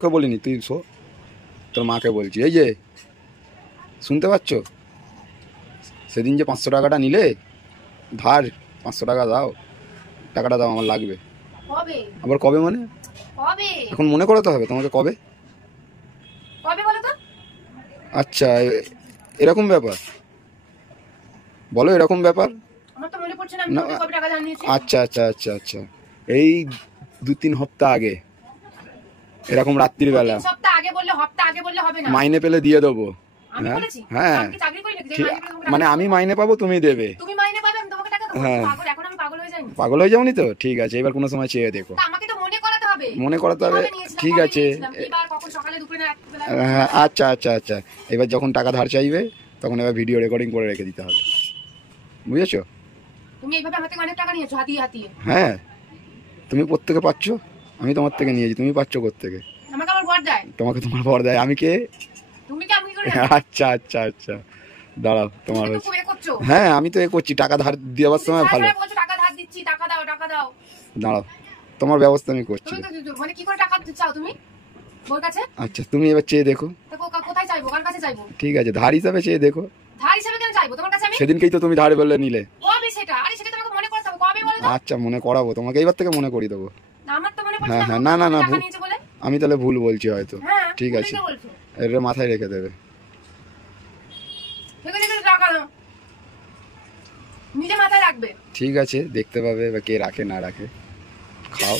তোকে বলিনি, তুই শো, তোর মাকে বলছি। এই যে শুনতে পাচ্ছ, সেদিন যে 500 টাকাটা নিলে ধার, 500 টাকা দাও, টাকাটা দাও, আমার লাগবে। কবে? আবার কবে মানে? কবে? এখন মনে করাতে হবে তোমাকে কবে। কবে বলো তো? আচ্ছা, এরকম ব্যাপার, বলো এরকম ব্যাপার। আমার তো মনে পড়ছে না আমি না, তোমাকে কবে টাকা ধার নিয়েছি। আচ্ছা আচ্ছা আচ্ছা আচ্ছা, এই 2-3 সপ্তাহ আগে, এরকম রাত্রির বেলা। 3 সপ্তাহ আগে বললে, হপ্তাহ আগে বললে হবে না। মাইনে পেলে দিয়ে দেবো। আমি বলেছি? হ্যাঁ, আমি কি চাকরি করি নাকি যে ঠিক, মাইনে পেলে তোমাকে মানে টাকা আমি দেবো? মাইনে পাবো, তুমি দেবে। তুমি মাইনে পাবে আমি তোমাকে টাকা দেবো? হ্যাঁ। পাগল, এখন আমি পাগল হয়ে যাইনি? পাগল হয়ে যাওনি তো? ঠিক আছে, এবার কোনো সময় চেয়ে দেখো। তা আমাকে তো মনে করাতে হবে। মনে করাতে হবে, কবে নিয়েছিলাম, ঠিক কবে আছে। নিয়েছিলাম, কিবার, কখন, সকালে, দুপুরে না রাত্রিবেলা? হ্যাঁ, আচ্ছা আচ্ছা আচ্ছা, এবার যখন টাকা ধার চাইবে তখন এবার ভিডিও রেকর্ডিং করে রেখে দিতে হবে, বুঝেছো? তুমি এইভাবে আমার থেকে অনেক টাকা নিয়েছো হাতিয়ে হাতিয়ে। হ্যাঁ, তুমি প্রত্যেকে পাচ্ছ, আমি তোমার থেকে নিয়েছি, তুমি পাচ্ছ কোত্থেকে? আমাকে আমার বর দেয়। তোমাকে তোমার বর দেয়, আমি কে? তুমি কি আমি করে? আচ্ছা আচ্ছা আচ্ছা, দাঁড়াও তোমার তুমি তো হচ্ছে। খুব এ করছো। হ্যাঁ, আমি তো এ করছি, টাকা ধার দেওয়ার সময় তুমি ভালো। সারা বলছো টাকা ধার দিচ্ছি, টাকা দাও, টাকা দাও। দাঁড়াও, তোমার ব্যবস্থা আমি করছি। তুমি তো মানে কি করে টাকা চাও তুমি ওর কাছে? আচ্ছা, তুমি এবার চেয়ে দেখো। দেখো কোথায় চাইবো, কার কাছে চাইবো? ঠিক আছে, ধার হিসাবে চেয়ে দেখো। ধার হিসেবে কেন চাইবো তোমার কাছে আমি? সেদিনকেই তো তুমি ধার বললে নিলে। কবে সেটা? আরে সেটা তোমাকে মনে করতে হবে, কবে বলো তো? আচ্ছা, মনে করাবো তোমাকে, এইবার থেকে মনে করিয়ে দেবো। না, আমার তো মনে পড়ছে হ্যাঁ না, হ্যাঁ, আমার না না না, টাকা নিয়েছে বলে। আমি তাহলে ভুল বলছি হয়তো। হ্যাঁ, ঠিক তুমি আছে, তো বলছো। এটা মাথায় রেখে দেবে। দেখো দেখো টাকা নাও, নিজে মাথায় রাখবে। ঠিক আছে, দেখতে পাবে বা কে রাখে না রাখে। খাও।